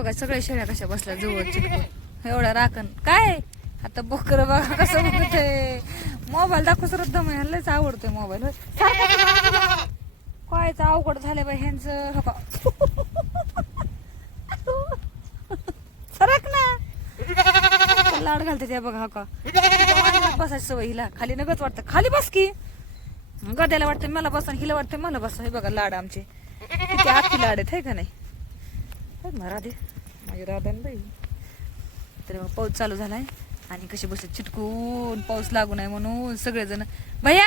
बघा सगळ्या शेळ्या कशा बसल्या जवळ चिटकून एवढा राखण काय आता बकर बघा कसं बघतोय मोबाईल दाखव सर दम लयच आवडतोय मोबाईल कायच अवघड झालंय बाई ह्यांचं हपा सरक ना लाड घालते त्या बघा का बसायची सवय हिला खाली नगत वाटतं खाली बस की गद्याला वाटतं मला बसा हिला वाटतं मला बसा हे बघा लाड आमचे किती आखी लाड आहेत का नाही राधे माझी राधा बाई तर मग पाऊस चालू झालाय आणि कसे बसले चिटकून पाऊस लागू नये म्हणून सगळेजण भैया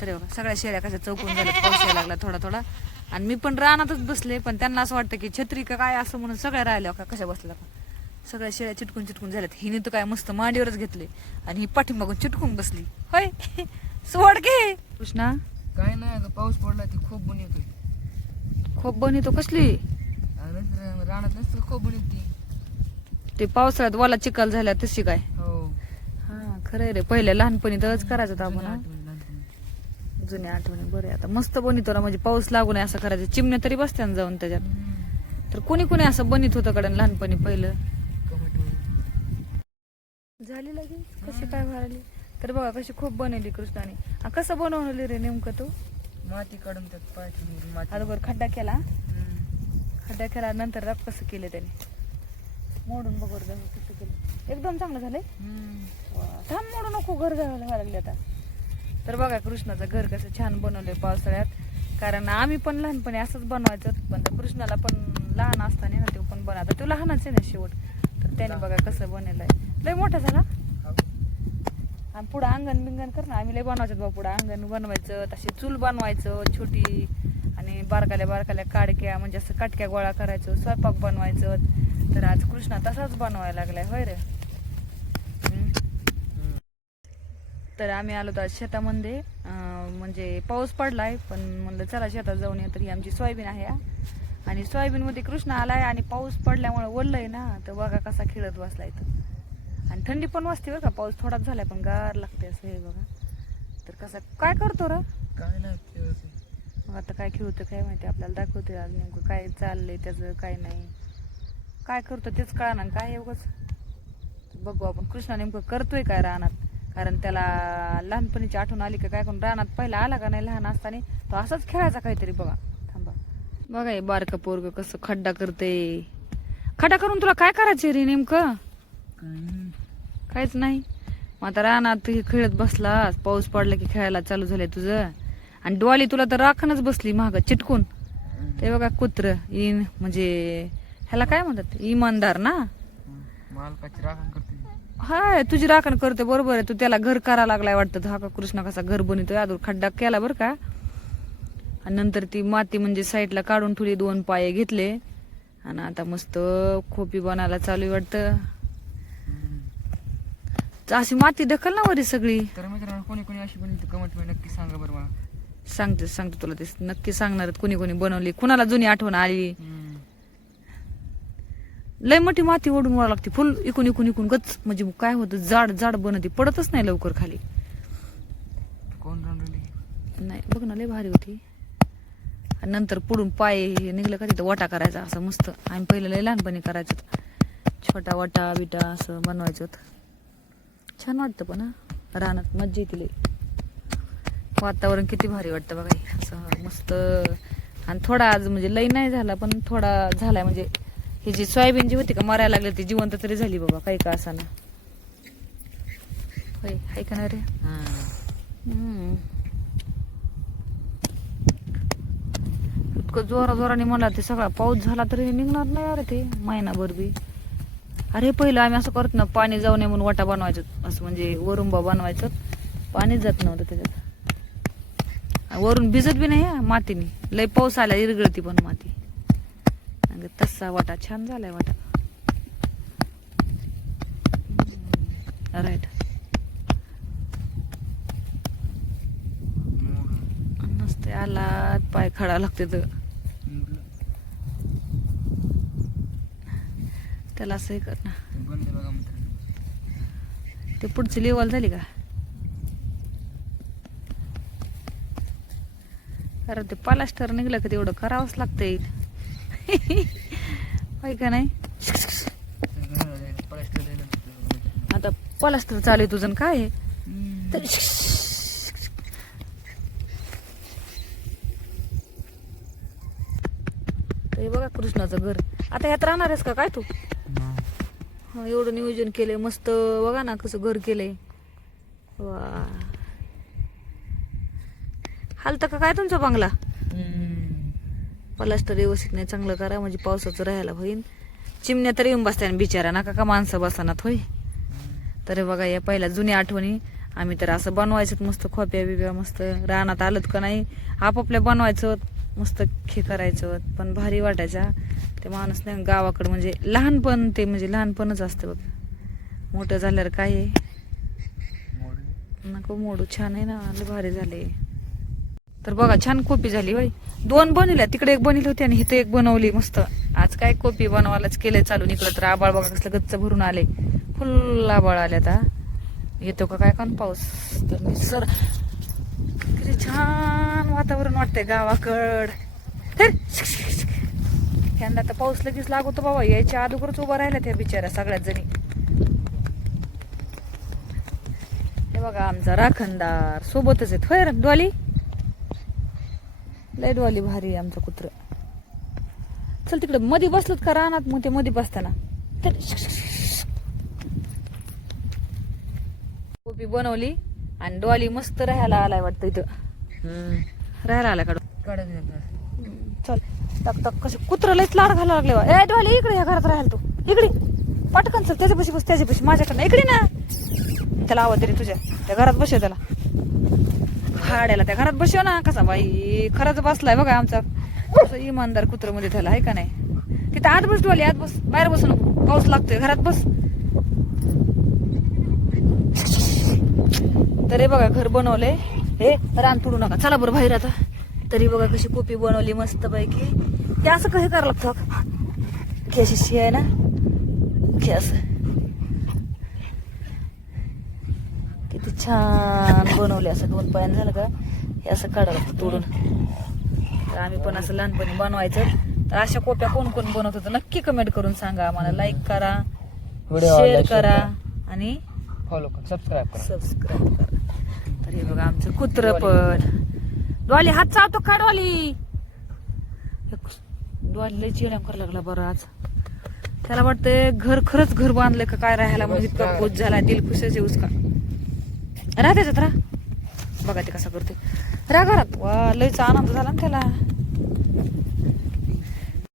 तर बघा सगळ्या शेळ्या कशा चौकून झाल्या पाऊस यायला लागला थोडा थोडा आणि मी पण रानातच बसले पण त्यांना असं वाटतं की छत्री का काय असं म्हणून सगळ्या राहिल्या का कशा बसल्या का सगळ्या शेळ्या चिटकून चिटकून झाल्यात हिने तर काय मस्त मांडीवरच घेतले आणि ही पाठीमागून चिटकून बसली होय सोड घे कृष्णा काय नाही पाऊस पडला ती खूप बन येतोय खूप बनवतो कसली रानात नसतं खूप बन येते ते पावसाळ्यात वाला चिखल झाल्या तशी काय हो हा खरंय रे पहिल्या लहानपणी तरच करायचं होतं आपण लहानपणी. जुन्या आठवणी बरे आता मस्त बनवतो ना म्हणजे पाऊस लागू नये असं करायचं चिमण्या तरी बसत्या ना जाऊन त्याच्यात तर कोणी कोणी असं बनित होतं कडे लहानपणी पहिलं झाली लगेच कशी काय भरली तर बघा कशी खूप बनवली कृष्णाने कसं बनवली रे नेमकं तू माती काढून त्यात पाय ठेवून माती अगोदर खड्डा केला नंतर रफ कसं केलं त्याने मोडून बघ कसं केलं एकदम चांगलं झालंय थांब मोडू नको घर जायला लागले आता तर बघा कृष्णाचं घर कसं छान बनवलंय पावसाळ्यात कारण आम्ही पण लहानपणी असंच बनवायचं पण त्या कृष्णाला पण लहान असताना ना ते पण बनवता तो लहानच आहे ना शेवट तर त्याने बघा कसं बनवलंय लय मोठा झाला आणि पुढं अंगण बिंगण कर ना आम्ही लय बनवायचं बा पुढं अंगण बनवायचं तशी चूल बनवायचं छोटी आणि बारकाल्या काडक्या म्हणजे असं काटक्या गोळा करायचं स्वयंपाक बनवायचं तर आज कृष्णा तसाच बनवायला लागलाय होय रे तर आम्ही आलो तर शेतामध्ये म्हणजे पाऊस पडलाय पण म्हणलं चला शेतात जाऊन येत ही आमची सोयाबीन आहे आणि सोयाबीन मध्ये कृष्णा आलाय आणि पाऊस पडल्यामुळे ओललंय ना तर बघा कसा खेळत बसलाय तर आणि थंडी पण वाजते बरं का पाऊस थोडाच झालाय पण गार लागते असं हे बघा तर कसं काय करतो रे काय नाही मग आता काय खेळतं काय माहिती आपल्याला दाखवतोय आज नेमकं काय चाललंय त्याचं काय नाही काय करतो तेच कळणार काय एवढंच बघू आपण कृष्णा नेमकं करतोय काय रानात कारण त्याला लहानपणीची आठवण आली का काय करून रानात पहिला आला का नाही लहान असताना तो असाच खेळायचा काहीतरी बघा थांबा बघा हे बारकं पोरग कसं खड्डा करते खड्डा करून तुला काय करायचं रे नेमकं काहीच नाही मग आता रानात खेळत बसला पाऊस पडला की खेळायला चालू झालंय तुझं आणि डोळी तुला तर राखणच बसली महाग चिटकून ते बघा कुत्र इन म्हणजे ह्याला काय म्हणतात इमानदार ना मालकाची राखण करते हाय तुझी राखण करते बरोबर आहे तू त्याला घर करा लागलाय वाटतं हा का कृष्णा कसा घर बनवतोय अजून खड्डा केला बरं का आणि नंतर ती माती म्हणजे साईडला काढून ठेवली 2 पाये घेतले आणि आता मस्त खोपी बनायला चालू वाटतं अशी माती ढकल ना वरी सगळी तर मित्रांनो कोणी कोणी अशी बनवली कमेंट मध्ये नक्की सांगा बरं मला सांगते तुला ते नक्की सांगणार कोणी कोणी बनवली कुणाला जुनी आठवण आली लय मोठी माती ओढून वळा लागते फुल इकून गच म्हणजे काय होतं जाड बनते पडतच नाही लवकर खाली कोण रंगवली नाही बघ ना लय भारी होती आणि नंतर पुढून पाय निघलं का तिथं वाटा करायचा असं मस्त आम्ही पहिलं लय लहानपणी करायचं छोटा वाटा बिटा असं बनवायचं छान वाटतं पण हा रानात मज्जा येते वातावरण किती भारी वाटतं बघा असं मस्त आणि थोडा आज म्हणजे लई नाही झाला पण थोडा झालाय म्हणजे ही जी सोयाबीन जी होती का मरायला लागली ती जिवंत तरी झाली बाबा काही का असा ना होय हाय का नाही रे इतकं जोराने मला ते सगळा पाऊस झाला तरी निघणार नाही अरे ते महिनाभर बी अरे पहिलं आम्ही असं करत ना पाणी जाऊ नये म्हणून वाटा बनवायचं असं म्हणजे वरुंबा बनवायचं पाणीच जात नव्हतं त्याच्यात वरून भिजत बी नाही मातीने लय पाऊस आला इरगळती पण माती तसा वाटा छान झालाय वाटा राईट नसते आला पाय खडा लागते तर त्याला असं कर ना ते पुढची लेवल झाली का कारण ते प्लास्टर निघलं का तेवढं करावंच लागतंय होय का नाही. आता प्लास्टर चालू आहे तुझं काय आहे? तर हे बघा कृष्णाचं घर. आता ह्यात राहणार आहेस का काय तू? हा, एवढं नियोजन केलंय मस्त. बघा ना कसं घर केलंय. वा, हालतं का काय तुमचा बंगला? प्लास्टर व्यवस्थित नाही चांगलं करा म्हणजे पावसाचं राहायला होईल. चिमण्या तर येऊन बसत्या बिचारा, नका का माणसं बसनात होय. तर बघा या पहिल्या जुन्या आठवणी. आम्ही तर असं बनवायचं मस्त खोप्या बिब्या मस्त. रानात आलत का नाही आपापल्या बनवायचं मस्त खे करायचं. पण भारी वाटायचा ते माणूस नाही गावाकडं म्हणजे लहानपण. ते म्हणजे लहानपणच असतं बघ. मोठं झाल्यावर काय आहे नको मोडू. छान आहे ना, लय भारी झाले. तर बघा छान कोपी झाली होय. 2 बनवल्या, तिकडे 1 बनवली होती आणि इथं 1 बनवली मस्त. आज काय कोपी बनवायलाच केलंय चालून. इकडं तर आबाळ बघा कसलं गच्च भरून आले. फुल आबाळ आले. आता येतो का काय कान पाऊस. तर निसर किती छान वातावरण वाटतंय गावाकड. यंदा तर पाऊस लगेच लागतो बाबा. यायच्या अगोदरच उभा राहिल्या त्या बिचाऱ्या सगळ्यात जणी. हे बघा आमचा राखणदार सोबतच आहेत होय डॉली. लय डॉली भारी आहे आमचं कुत्र. चल तिकडे मध्ये बसलोत का रानात मग ते मध्ये बसताना. कोपी बनवली आणि डॉली मस्त राहायला आलाय वाटतं इथं. राहायला आला काढून. चल टक टक कसं कुत्र लयच लाड घालायला लागले. ए डॉली इकडे ह्या घरात राहायला तू. इकडे पटकन चल. त्याच्यापाशी बस, त्याच्यापाशी माझ्याकडनं इकडे ना. त्याला आवाज तरी तुझ्या त्या घरात बसव. त्याला भाड्याला त्या घरात बसव ना. कसा बाई खरंच बसलाय बघा आमचा असं इमानदार कुत्र मध्ये झाला आहे का नाही. तिथं आत बस डॉली, आत बस. बाहेर बसू नको, पाऊस लागतोय. घरात बस. तर हे बघा घर बनवलंय. हे रान तुडू नका, चला बरं बाहेर आता. तरी बघा कशी कोपी बनवली मस्त पैकी. ते असं कसं करावं लागतं की अशी शी आहे ना की असं. किती छान बनवले. असं 2 पायानं झालं का हे असं काढावं लागतं तोडून. तर आम्ही पण असं लहानपणी बनवायचं. तर अशा कोप्या कोण कोण बनवत होतं नक्की कमेंट करून सांगा आम्हाला. लाईक करा, शेअर करा आणि फॉलो करा, सबस्क्राईब करा. तर हे बघा आमचं कुत्र पण. डॉली हात चावतो का डॉली? डॉली लय चिड्या करायला लागला बरं आज. त्याला वाटतंय घर खरंच घर बांधलंय का काय राहायला म्हणजे इतका खुश झाला. दिल खुशच उसका. राहा त्याच्यात राहा. बघा ते कसा करते. राहा घरात. वा लयचा आनंद झाला ना त्याला.